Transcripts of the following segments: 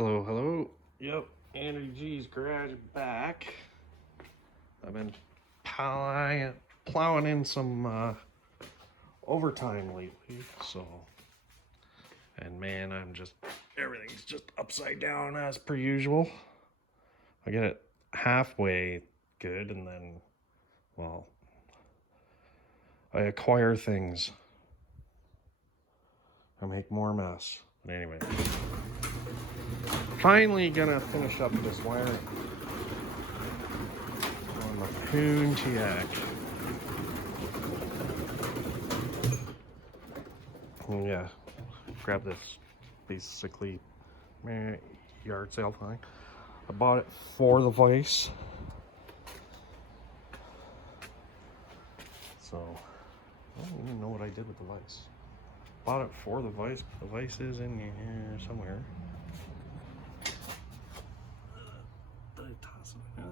Hello, hello. Yep, Andrew G's garage back. I've been plowing in some overtime lately, so. And man, everything's just upside down as per usual. I get it halfway good, and then, well, I acquire things. I make more mess. But anyway. Finally gonna finish up this wiring on the Pontiac. Yeah, grab this basically yard sale find. I bought it for the vise. So I don't even know what I did with the vise. Bought it for the vise. The vise is in here somewhere. Toss it in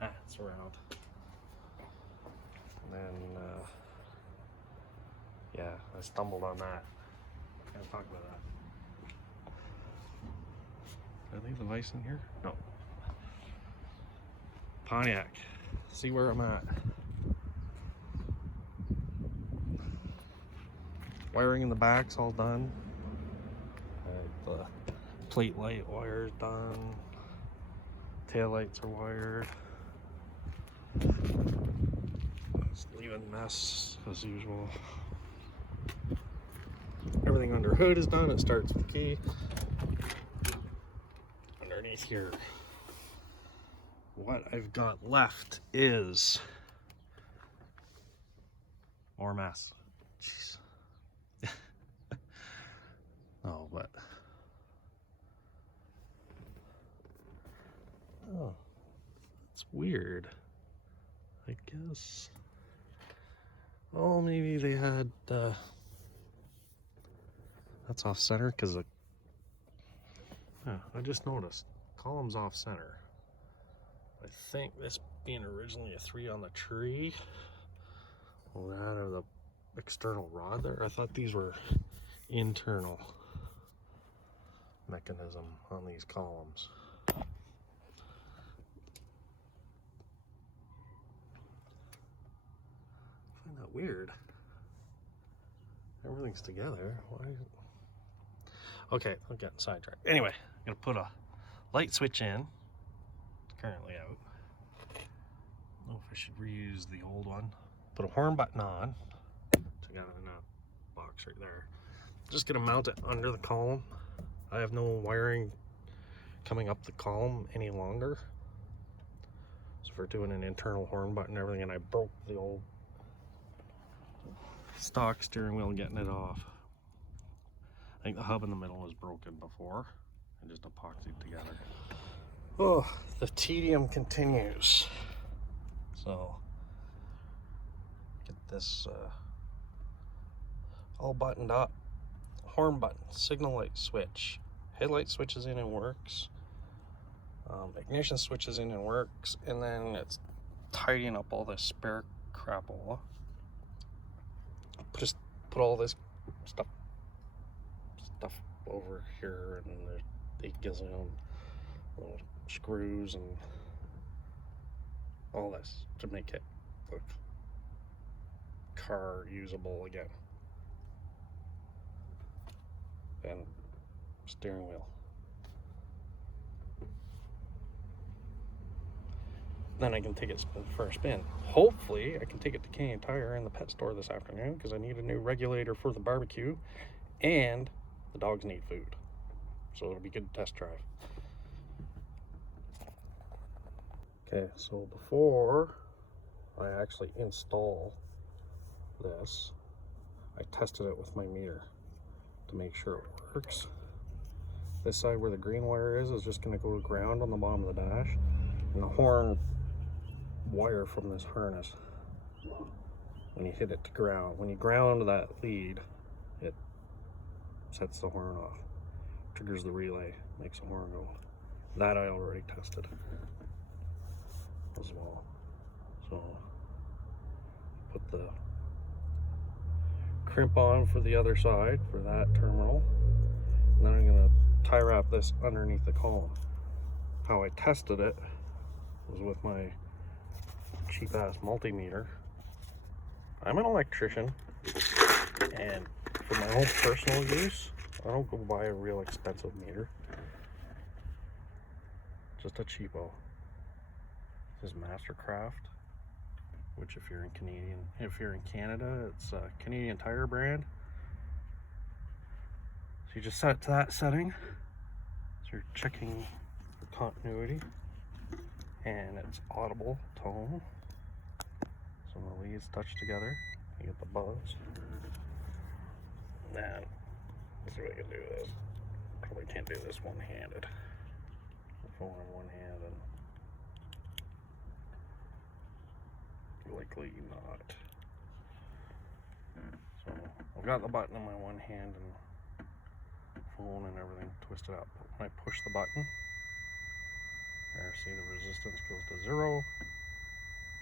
there. It's around. And then, yeah, I stumbled on that. Can't talk about that. Did I leave the vise in here? No. Pontiac. See where I'm at. Wiring in the back's all done. The plate light wire's done. Tail lights are wired. Just leaving mess as usual. Everything under hood is done. It starts with key. Underneath here, what I've got left is more mess. Jeez. No, but oh, it's weird. I guess. Oh, maybe they had. That's off center because the. Yeah, I just noticed column's off center. I think this being originally a 3 on the tree. Well, that or the external rod there. I thought these were internal mechanism on these columns. I find that weird. Everything's together. Why? Okay, I'm getting sidetracked. Anyway, I'm gonna put a light switch in. It's currently out. I don't know if I should reuse the old one. Put a horn button on. So I got it in a box right there. Just gonna mount it under the column. I have no wiring coming up the column any longer. So for doing an internal horn button and everything, and I broke the old stock steering wheel getting it off. I think the hub in the middle was broken before and just epoxied together. Oh, the tedium continues. So get this all buttoned up. Horn button, signal light switch, headlight switch is in and works, ignition switch is in and works, and then it's tidying up all this spare crapola. Just put all this stuff over here, and there's 8 gazillion little screws and all this to make it look car usable again. And steering wheel. Then I can take it for a spin. Hopefully I can take it to Canadian Tire in the pet store this afternoon because I need a new regulator for the barbecue and the dogs need food. So it'll be a good test drive. Okay, so before I actually install this, I tested it with my meter to make sure it works. This side where the green wire is just going to go to ground on the bottom of the dash, and the horn wire from this harness, when you hit it to ground, when you ground that lead, it sets the horn off, triggers the relay, makes the horn go. That I already tested as well. So put the crimp on for the other side for that terminal, and then I'm going to tie wrap this underneath the column. How I tested it was with my cheap ass multimeter. I'm an electrician, and for my own personal use, I don't go buy a real expensive meter. Just a cheapo. This is Mastercraft, which if you're in Canada, it's a Canadian Tire brand. So you just set it to that setting. So you're checking for continuity, and it's audible tone. So the leads touch together, you get the buzz. Then let's see if I can do this. Probably can't do this one-handed. Phone in one hand and likely not. So I've got the button in my one hand and phone and everything twisted up. When I push the button, there, see the resistance goes to 0.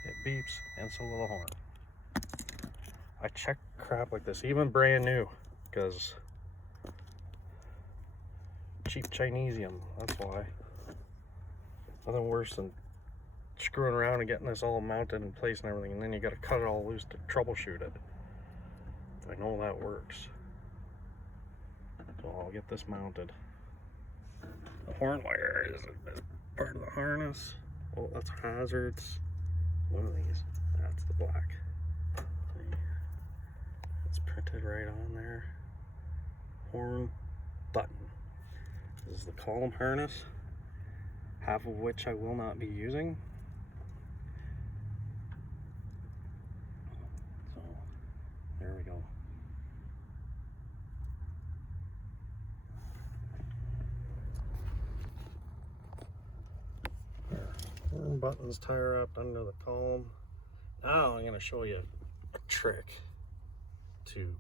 It beeps, and so will the horn. I check crap like this, even brand new, because cheap Chinesium, that's why. Nothing worse than screwing around and getting this all mounted in place and everything, and then you got to cut it all loose to troubleshoot it. I know that works. So I'll get this mounted. The horn wire is part of the harness. Oh, that's hazards. One of these. That's the black. See? It's printed right on there. Horn button. This is the column harness, half of which I will not be using. So there we go. Horn buttons tire wrapped under the column. Now I'm going to show you a trick to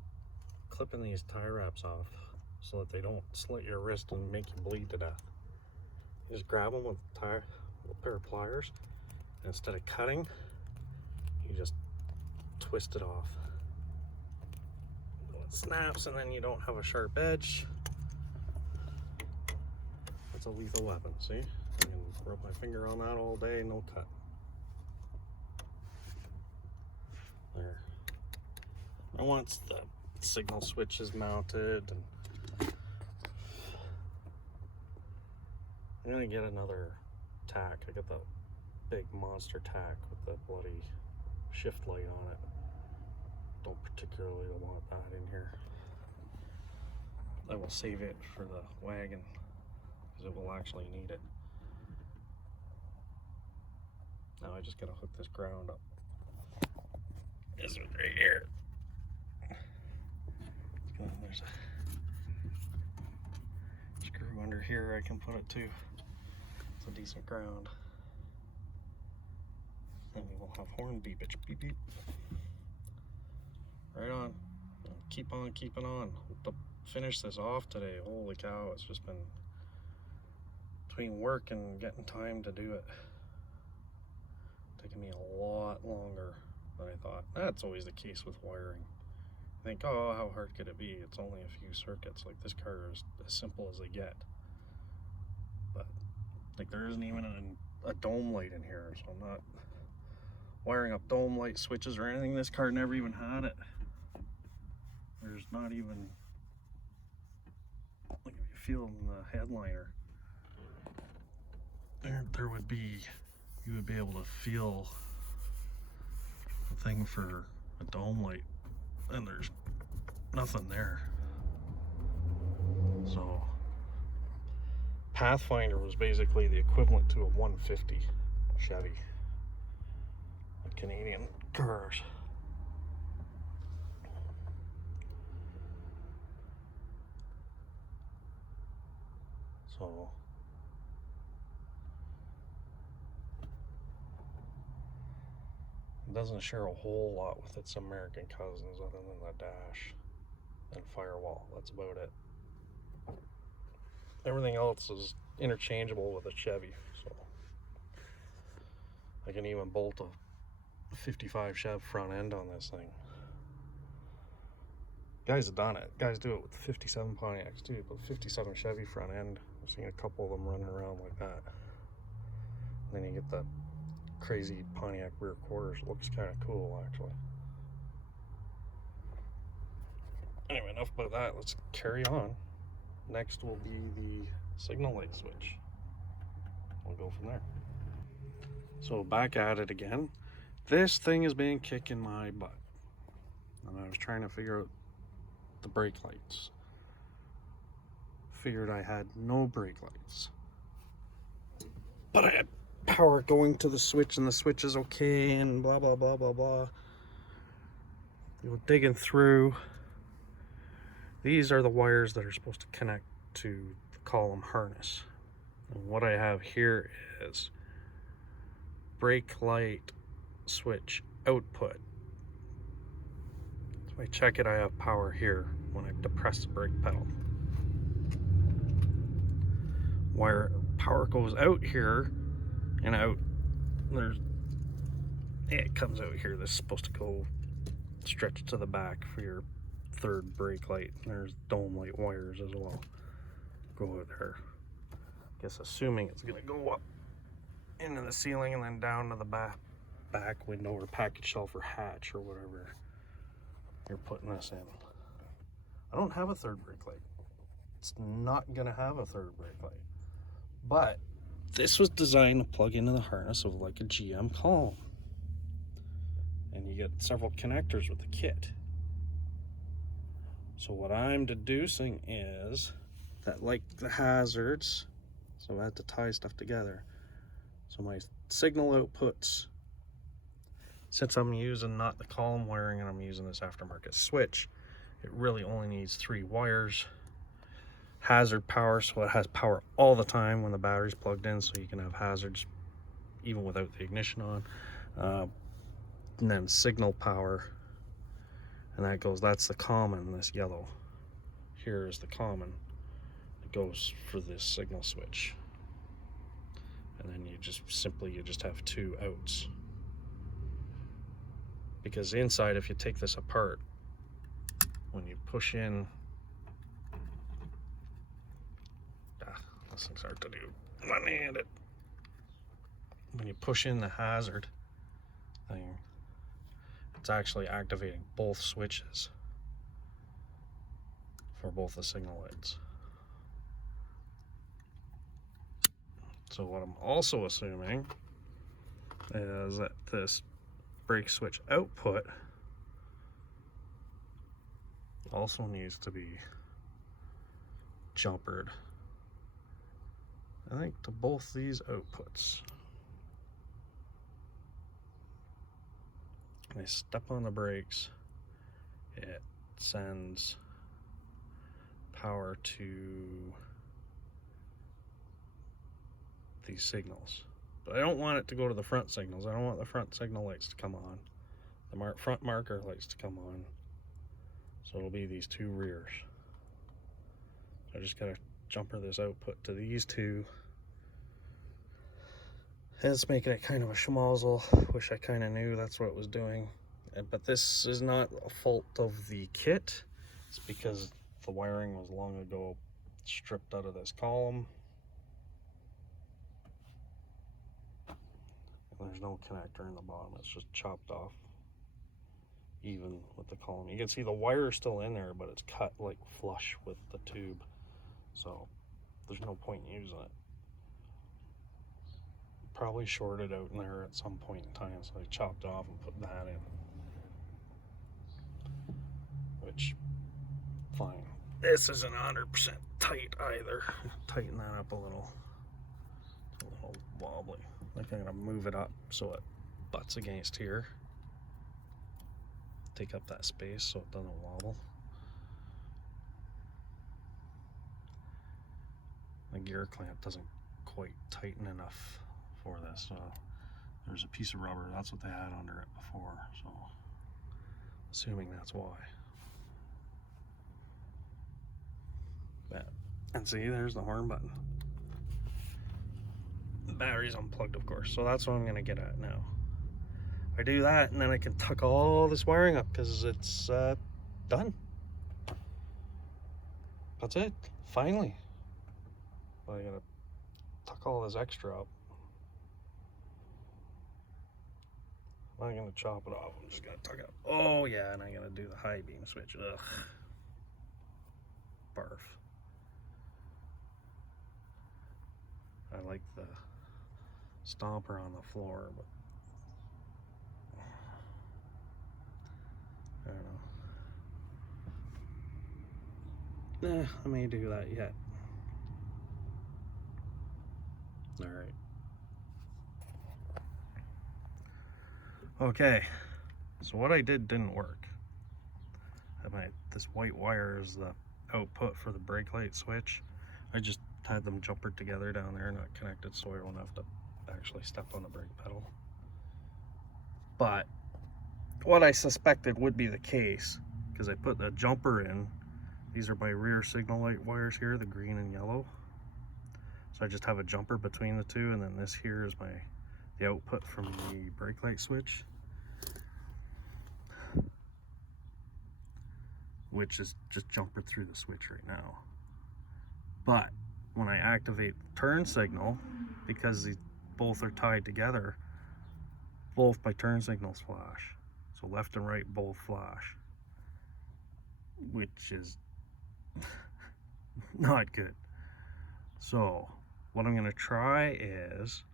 clipping these tie wraps off so that they don't slit your wrist and make you bleed to death. You just grab them with a pair of pliers, and instead of cutting, you just twist it off. It snaps, and then you don't have a sharp edge. It's a lethal weapon, see? I can rub my finger on that all day, no cut. There. And once the signal switch is mounted, and I'm gonna get another tack. I got the big monster tack with the bloody shift light on it. Don't particularly want that in here. I will save it for the wagon because it will actually need it. Now I just gotta hook this ground up. This one right here. There's a screw under here I can put it to. It's a decent ground. And we will have horn beepage, beep beep. Right on. Keep on keeping on. To finish this off today, holy cow, it's just been between work and getting time to do it. Taking me a lot longer than I thought. That's always the case with wiring. I think, oh, how hard could it be? It's only a few circuits. Like, this car is as simple as they get. But like, there isn't even a dome light in here, so I'm not wiring up dome light switches or anything. This car never even had it. There's not even, like, if you feel in the headliner, there would be, you would be able to feel the thing for a dome light, and there's nothing there. So Pathfinder was basically the equivalent to a 150 Chevy, the Canadian cars. So it doesn't share a whole lot with its American cousins other than the dash and firewall. That's about it. Everything else is interchangeable with a Chevy, so I can even bolt a 55 Chev front end on this thing. Guys have done it. Guys do it with the 57 Pontiacs too, but 57 Chevy front end. I've seen a couple of them running around like that. And then you get the crazy Pontiac rear quarters. It looks kind of cool, actually. Anyway, enough about that. Let's carry on. Next will be the signal light switch. We'll go from there. So back at it again. This thing has been kicking my butt. And I was trying to figure out the brake lights. Figured I had no brake lights. But I had power going to the switch and the switch is okay and blah blah blah blah blah. You know, digging through. These are the wires that are supposed to connect to the column harness. And what I have here is brake light switch output. So I check it, I have power here when I depress the brake pedal. Wire power goes out here and out. It comes out here. This is supposed to go stretch to the back for your third brake light. There's dome light wires as well. Go out there. Guess assuming it's gonna go up into the ceiling and then down to the back window or package shelf or hatch or whatever you're putting this in. I don't have a third brake light. It's not gonna have a third brake light. But this was designed to plug into the harness of like a GM column. And you get several connectors with the kit. So what I'm deducing is that, like the hazards, so I had to tie stuff together. So my signal outputs, since I'm using not the column wiring and I'm using this aftermarket switch, it really only needs 3 wires. Hazard power, so it has power all the time when the battery's plugged in, so you can have hazards even without the ignition on. And then signal power, and that's the common, this yellow. Here is the common. It goes for this signal switch. And then you just have 2 outs. Because inside, if you take this apart, when you push in, this thing's hard to do one-handed. When you push in the hazard thing, it's actually activating both switches for both the signal lights. So what I'm also assuming is that this brake switch output also needs to be jumpered, I think, to both these outputs. When I step on the brakes, it sends power to these signals. But I don't want it to go to the front signals. I don't want the front signal lights to come on. The front marker lights to come on. So it'll be these 2 rears. So I just gotta jumper this output to these 2. It's making it kind of a schmozzle. Wish I kind of knew that's what it was doing. But this is not a fault of the kit. It's because the wiring was long ago stripped out of this column. There's no connector in the bottom. It's just chopped off even with the column. You can see the wire is still in there, but it's cut like flush with the tube. So there's no point in using it. Probably shorted out in there at some point in time, so I chopped off and put that in. Which, fine. This isn't 100% tight either. Tighten that up a little. It's a little wobbly. I think I'm gonna move it up so it butts against here. Take up that space so it doesn't wobble. The gear clamp doesn't quite tighten enough for this, so there's a piece of rubber. That's what they had under it before, so assuming that's why. And see, there's the horn button. The battery's unplugged, of course, so that's what I'm gonna get at now. I do that, and then I can tuck all this wiring up because it's done. That's it. Finally. Well, I gotta tuck all this extra up. I'm not gonna chop it off. I'm just gonna tuck it up. Oh yeah, and I'm gonna do the high beam switch. Ugh. Barf. I like the stomper on the floor, but I don't know. I may do that yet. All right. Okay, so what I did didn't work. This white wire is the output for the brake light switch. I just had them jumpered together down there, not connected, so I won't have to actually step on the brake pedal. But what I suspected would be the case, because I put the jumper in. These are my rear signal light wires here, the green and yellow. So I just have a jumper between the two, and then this here is the output from the brake light switch, which is just jumpered through the switch right now. But when I activate the turn signal, because these both are tied together, both my turn signals flash. So left and right both flash, which is not good. So what I'm gonna try is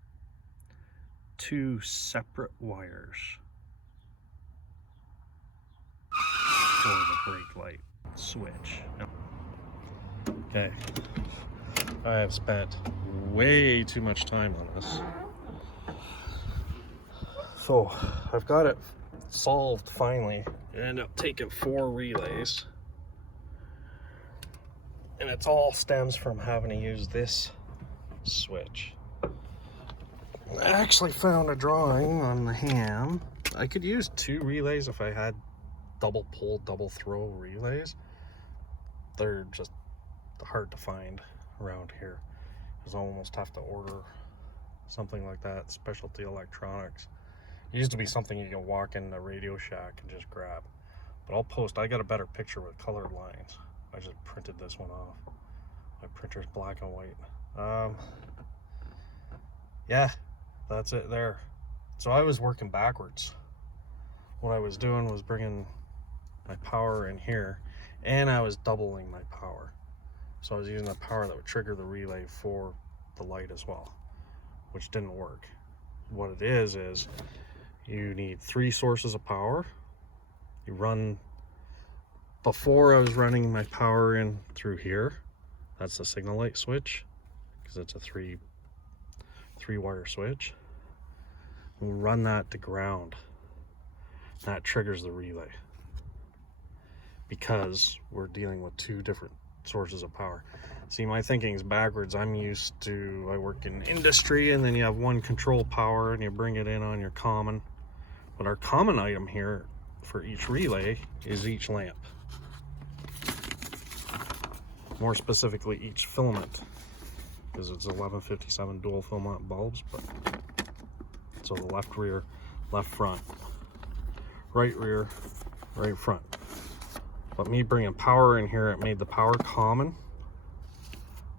2 separate wires for the brake light switch. Okay, I have spent way too much time on this. So I've got it solved finally. I ended up taking 4 relays. And it's all stems from having to use this switch. I actually found a drawing on the ham. I could use 2 relays if I had double pull, double throw relays. They're just hard to find around here. Because I almost have to order something like that, specialty electronics. It used to be something you can walk in the Radio Shack and just grab. But I'll post, I got a better picture with colored lines. I just printed this one off. My printer's black and white. Yeah, that's it there. So I was working backwards. What I was doing was bringing my power in here, and I was doubling my power. So I was using the power that would trigger the relay for the light as well, which didn't work. What it is you need 3 sources of power. You run, before I was running my power in through here, that's the signal light switch, because it's a 3 wire switch. We'll run that to ground. That triggers the relay, because we're dealing with 2 different sources of power. See, my thinking is backwards. I work in industry, and then you have 1 control power and you bring it in on your common. But our common item here for each relay is each lamp. More specifically, each filament, because it's 1157 dual filament bulbs. But so the left rear, left front, right rear, right front. But me bringing power in here, it made the power common.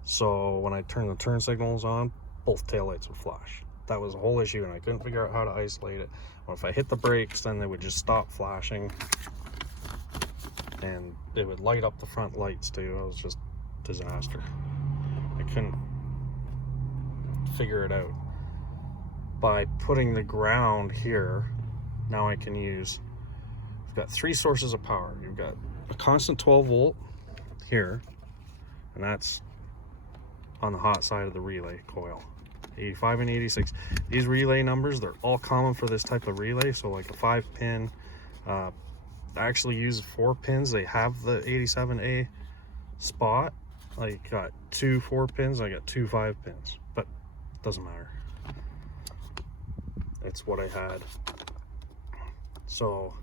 So when I turn the turn signals on, both taillights would flash. That was the whole issue, and I couldn't figure out how to isolate it. Well, if I hit the brakes, then they would just stop flashing, and they would light up the front lights too. It was just a disaster. I couldn't figure it out. By putting the ground here, now I can use, I've got 3 sources of power. You've got a constant 12 volt here, and that's on the hot side of the relay coil. 85 and 86. These relay numbers, they're all common for this type of relay. So like a 5-pin, I actually use 4 pins. They have the 87A spot. I got 2 4-pins, I got 2 5-pins, but it doesn't matter. It's what I had. So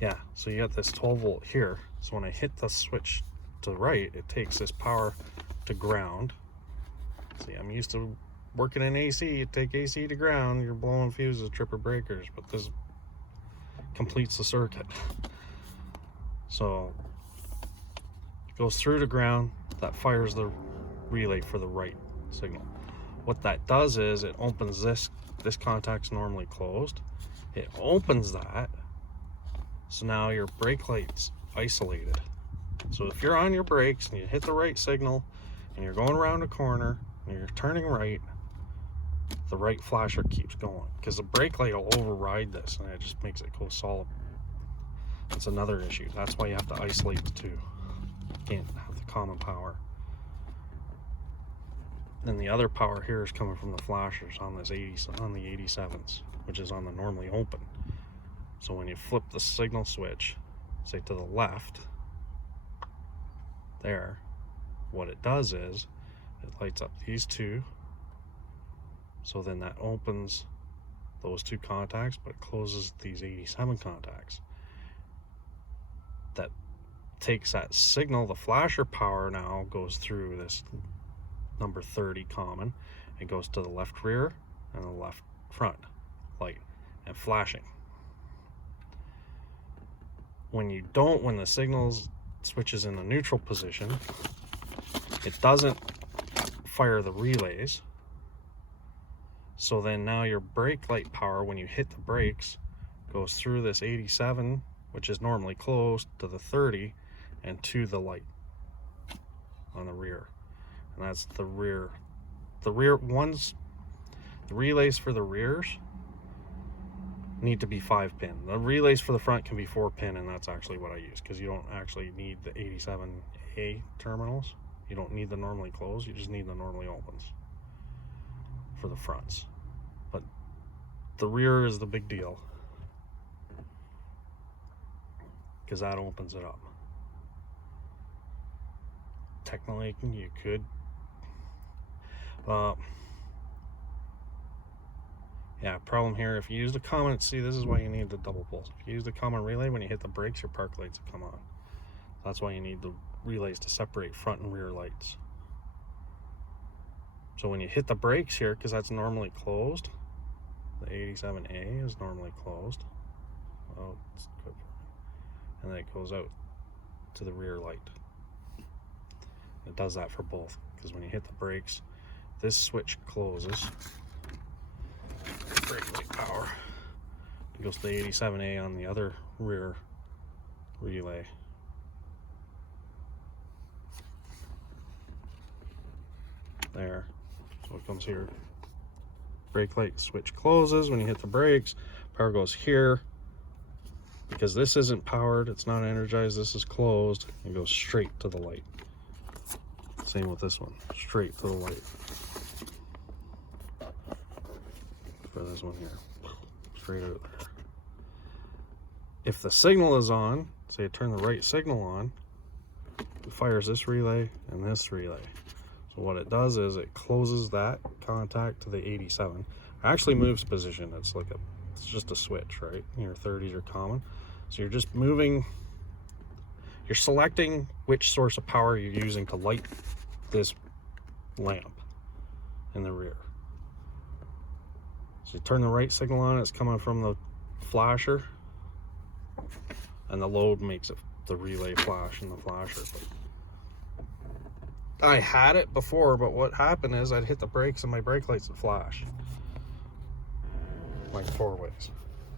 yeah, so you got this 12 volt here. So when I hit the switch to the right, it takes this power to ground. See, I'm used to working in AC. You take AC to ground, you're blowing fuses, tripper breakers, but this completes the circuit. So goes through the ground, that fires the relay for the right signal. What that does is it opens this contact's normally closed. It opens that, so now your brake light's isolated. So if you're on your brakes and you hit the right signal and you're going around a corner and you're turning right, the right flasher keeps going, because the brake light will override this and it just makes it go solid. That's another issue. That's why you have to isolate the two. You can't have the common power. Then the other power here is coming from the flashers on this on the 87s, which is on the normally open. So when you flip the signal switch, say to the left, there, what it does is it lights up these two. So then that opens those two contacts, but closes these 87 contacts. That takes that signal, the flasher power now goes through this number 30 common. It goes to the left rear and the left front light and flashing. When the signal switches in the neutral position, it doesn't fire the relays. So then now your brake light power, when you hit the brakes, goes through this 87, which is normally closed, to the 30 and to the light on the rear. And that's the rear. The relays for the rears need to be 5-pin. The relays for the front can be 4-pin, and that's actually what I use, because you don't actually need the 87A terminals. You don't need the normally closed, you just need the normally opens for the fronts. But the rear is the big deal, because that opens it up. Technically, you could yeah, problem here, if you use the common, see, this is why you need the double pulse. If you use the common relay, when you hit the brakes, your park lights will come on. That's why you need the relays to separate front and rear lights. So when you hit the brakes here, because that's normally closed, the 87A is normally closed. Oh, it's good. And then it goes out to the rear light. It does that for both, because when you hit the brakes, this switch closes. Brake light power. It goes to the 87A on the other rear relay. There. So it comes here. Brake light switch closes. When you hit the brakes, power goes here. Because this isn't powered, it's not energized, this is closed, and goes straight to the light. Same with this one, straight to the light. For this one here, straight out there. If the signal is on, say I turn the right signal on, it fires this relay and this relay. So what it does is it closes that contact to the 87. It actually moves position. It's just a switch, right? Your 30s are common. So you're just moving, you're selecting which source of power you're using to light this lamp in the rear. So you turn the right signal on, it's coming from the flasher, and the load makes it the relay flash and the flasher. But I had it before, but what happened is I'd hit the brakes and my brake lights would flash. Like 4 ways.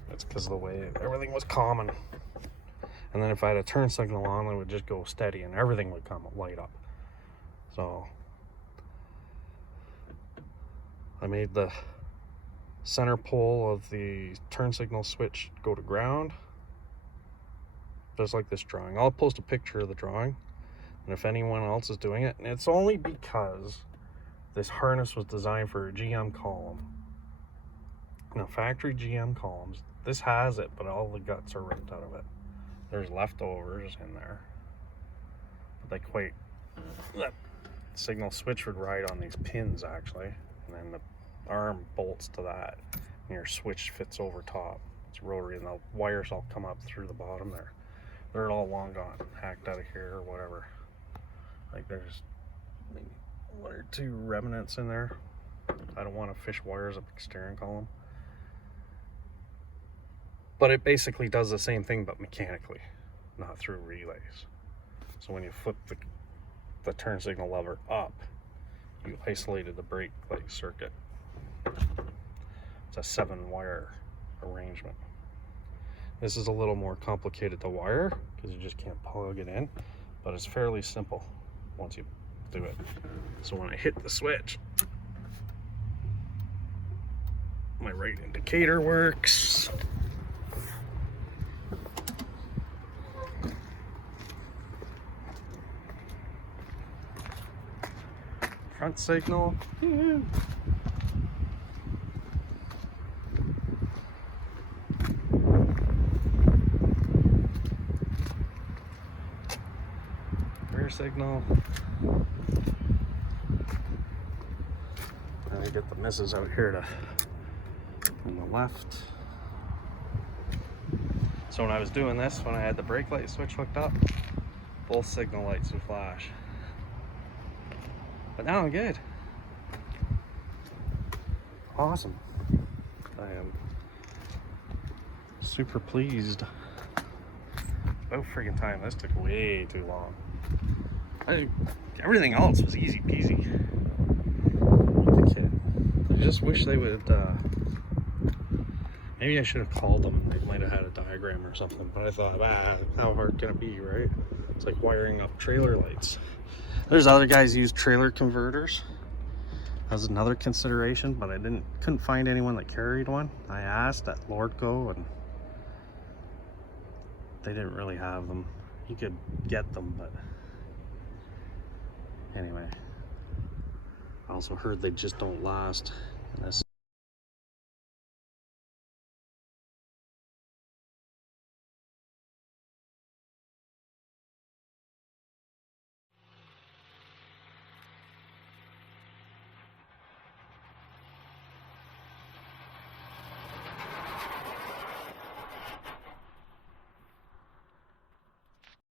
That's because of the way everything was common. And then if I had a turn signal on, it would just go steady and everything would come light up. So I made the center pole of the turn signal switch go to ground, just like this drawing. I'll post a picture of the drawing, and if anyone else is doing it, and it's only because this harness was designed for a GM column. Now, factory GM columns, this has it, but all the guts are ripped out of it. There's leftovers in there, but that signal switch would ride on these pins actually, and then the arm bolts to that, and your switch fits over top. It's rotary, and the wires all come up through the bottom there. They're all long gone, hacked out of here or whatever. Like there's maybe 1 or 2 remnants in there. I don't want to fish wires up the steering column. But it basically does the same thing, but mechanically, not through relays. So when you flip the turn signal lever up, you isolated the brake light circuit. It's a 7-wire arrangement. This is a little more complicated to wire because you just can't plug it in, but it's fairly simple once you do it. So when I hit the switch, my right indicator works. Front signal. Rear signal. And I get the misses out here on the left. So when I was doing this, when I had the brake light switch hooked up, both signal lights would flash. But now I'm good. Awesome. I am super pleased. About freaking time. This took way too long. Everything else was easy peasy. With the kit. I just wish they would, maybe I should have called them and they might have had a diagram or something, but I thought, how hard can it be, right? It's like wiring up trailer lights. There's other guys who use trailer converters. That was another consideration, but I couldn't find anyone that carried one. I asked at Lordco and they didn't really have them. You could get them, but anyway. I also heard they just don't last. And this